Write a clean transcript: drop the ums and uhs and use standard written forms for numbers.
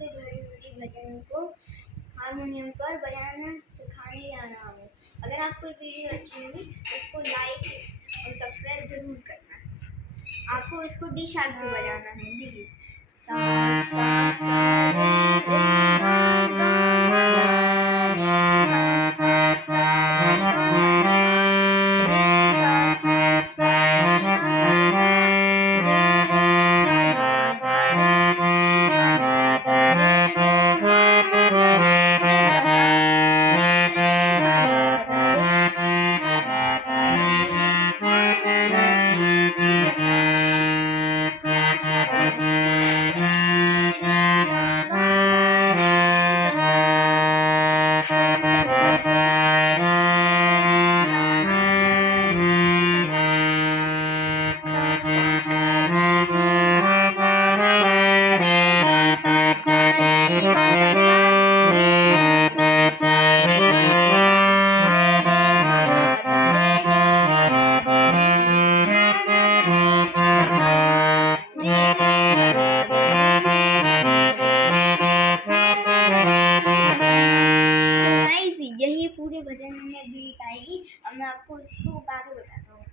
से भरी हुई भजन को हारमोनियम पर बजाना सिखाने जा रहा हूँ। अगर आपको ये वीडियो अच्छी लगी तो इसको लाइक और सब्सक्राइब जरूर करना। आपको इसको डी शार्प से बजाना है। डी सा सा सा रे रे गा गा मा गा रे सा सा सा रे गा रे सा सा सा रे गा रे सा धा धा रे सा धा रे रे मा मा गा रे सा सा रे सा धा रे सा धा रे मा मा गा रे सा सा सा सा रे रे सा गा रे सा सा सा सा सा रे सा गा रे सा सा सा रे मा मा गा रे सा सा सा रे गा रे सा सा रे गा रे सा धा रे सा धा रे मा मा गा रे रे सा धा रे सा धा रे मा मा गा रे सा। तो गाइस यही पूरे भजन में बीट आएगी। अब मैं आपको इसको गा के बताता हूँ।